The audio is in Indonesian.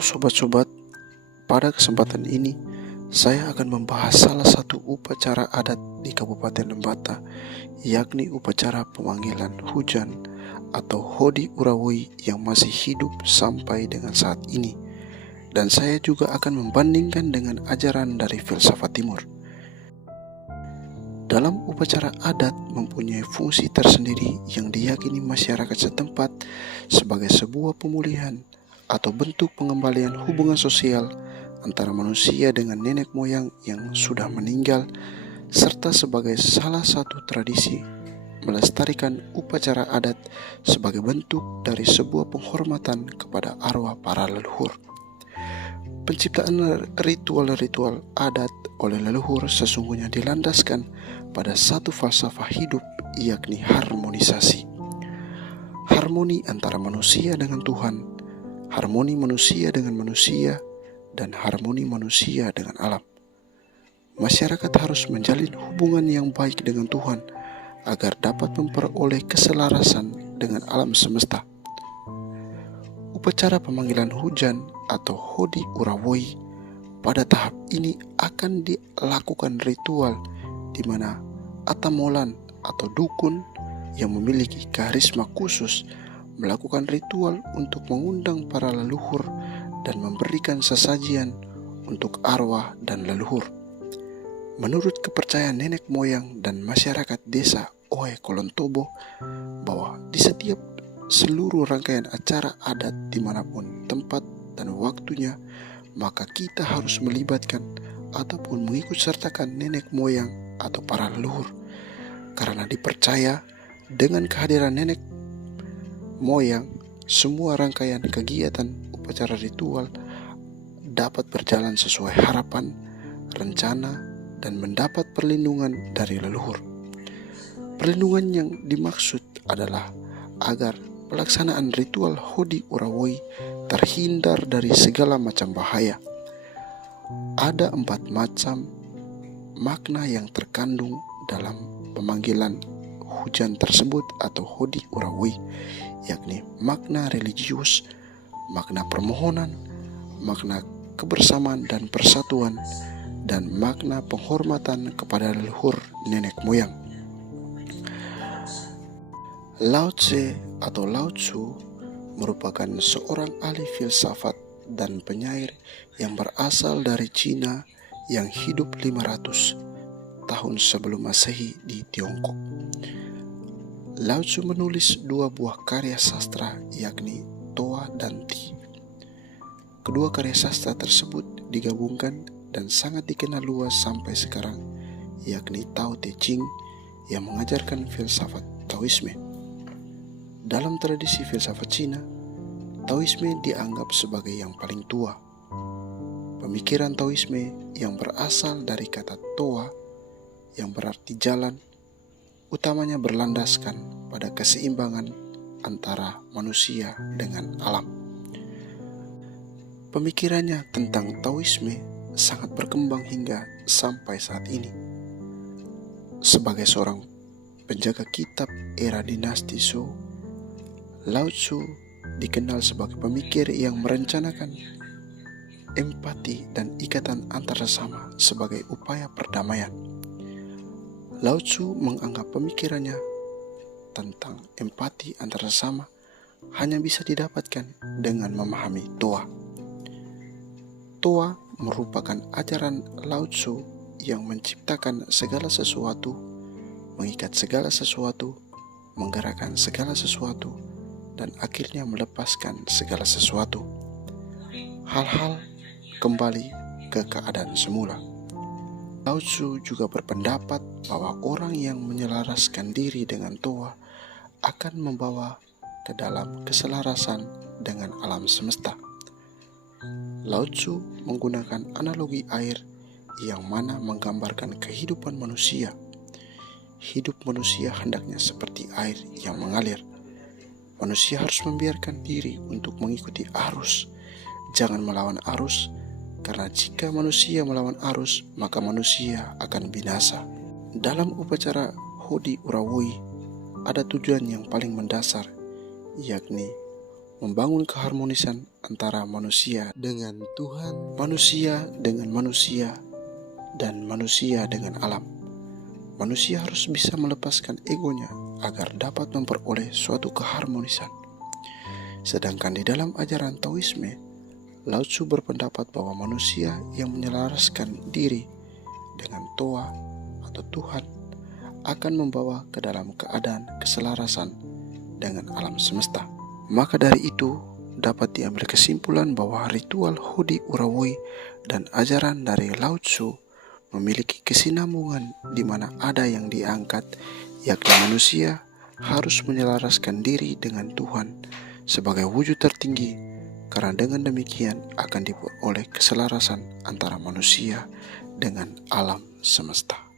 Halo sobat-sobat, pada kesempatan ini saya akan membahas salah satu upacara adat di Kabupaten Lembata, yakni upacara pemanggilan hujan atau Hodi Urawoi yang masih hidup sampai dengan saat ini. Dan saya juga akan membandingkan dengan ajaran dari filsafat timur. Dalam upacara adat mempunyai fungsi tersendiri yang diyakini masyarakat setempat sebagai sebuah pemulihan atau bentuk pengembalian hubungan sosial antara manusia dengan nenek moyang yang sudah meninggal, serta sebagai salah satu tradisi melestarikan upacara adat sebagai bentuk dari sebuah penghormatan kepada arwah para leluhur. Penciptaan ritual-ritual adat oleh leluhur sesungguhnya dilandaskan pada satu falsafah hidup, yakni harmonisasi. Harmoni antara manusia dengan Tuhan, harmoni manusia dengan manusia, dan harmoni manusia dengan alam. Masyarakat harus menjalin hubungan yang baik dengan Tuhan agar dapat memperoleh keselarasan dengan alam semesta. Upacara pemanggilan hujan atau Hodi Urawoi pada tahap ini akan dilakukan ritual di mana atamolan atau dukun yang memiliki karisma khusus melakukan ritual untuk mengundang para leluhur dan memberikan sesajian untuk arwah dan leluhur. Menurut kepercayaan nenek moyang dan masyarakat desa Oe Kolontobo bahwa di setiap seluruh rangkaian acara adat dimanapun tempat dan waktunya, maka kita harus melibatkan ataupun mengikut sertakan nenek moyang atau para leluhur, karena dipercaya dengan kehadiran nenek moyang, semua rangkaian kegiatan upacara ritual dapat berjalan sesuai harapan, rencana, dan mendapat perlindungan dari leluhur. Perlindungan yang dimaksud adalah agar pelaksanaan ritual Hodi Urawoi terhindar dari segala macam bahaya. Ada 4 macam makna yang terkandung dalam pemanggilan hujan tersebut atau Hodi Urawoi, yakni makna religius, makna permohonan, makna kebersamaan dan persatuan, dan makna penghormatan kepada leluhur nenek moyang. Lao Tse atau Lao Tzu merupakan seorang ahli filsafat dan penyair yang berasal dari Cina yang hidup 500 tahun sebelum Masehi di Tiongkok. Lao Tzu menulis 2 buah karya sastra, yakni Toa dan Ti. Kedua karya sastra tersebut digabungkan dan sangat dikenal luas sampai sekarang, yakni Tao Te Ching yang mengajarkan filsafat Taoisme. Dalam tradisi filsafat Cina, Taoisme dianggap sebagai yang paling tua. Pemikiran Taoisme yang berasal dari kata Toa yang berarti jalan, utamanya berlandaskan pada keseimbangan antara manusia dengan alam. Pemikirannya tentang Taoisme sangat berkembang hingga sampai saat ini. Sebagai seorang penjaga kitab era dinasti Zhou, Lao Tzu dikenal sebagai pemikir yang merencanakan empati dan ikatan antar sesama sebagai upaya perdamaian. Lao Tzu menganggap pemikirannya tentang empati antar sesama hanya bisa didapatkan dengan memahami Toa. Toa merupakan ajaran Lao Tzu yang menciptakan segala sesuatu, mengikat segala sesuatu, menggerakkan segala sesuatu, dan akhirnya melepaskan segala sesuatu. Hal-hal kembali ke keadaan semula. Lao Tzu juga berpendapat bahwa orang yang menyelaraskan diri dengan Toa akan membawa ke dalam keselarasan dengan alam semesta. Lao Tzu menggunakan analogi air yang mana menggambarkan kehidupan manusia. Hidup manusia hendaknya seperti air yang mengalir. Manusia harus membiarkan diri untuk mengikuti arus, jangan melawan arus, karena jika manusia melawan arus, maka manusia akan binasa. Dalam upacara Hodi Urawoi, ada tujuan yang paling mendasar, yakni membangun keharmonisan antara manusia dengan Tuhan, manusia dengan manusia, dan manusia dengan alam. Manusia harus bisa melepaskan egonya agar dapat memperoleh suatu keharmonisan. Sedangkan di dalam ajaran Taoisme, Lao Tzu berpendapat bahwa manusia yang menyelaraskan diri dengan Toa atau Tuhan akan membawa ke dalam keadaan keselarasan dengan alam semesta. Maka dari itu, dapat diambil kesimpulan bahwa ritual Hodi Urawoi dan ajaran dari Lao Tzu memiliki kesinambungan di mana ada yang diangkat, yakni manusia harus menyelaraskan diri dengan Tuhan sebagai wujud tertinggi, karena dengan demikian akan diperoleh keselarasan antara manusia dengan alam semesta.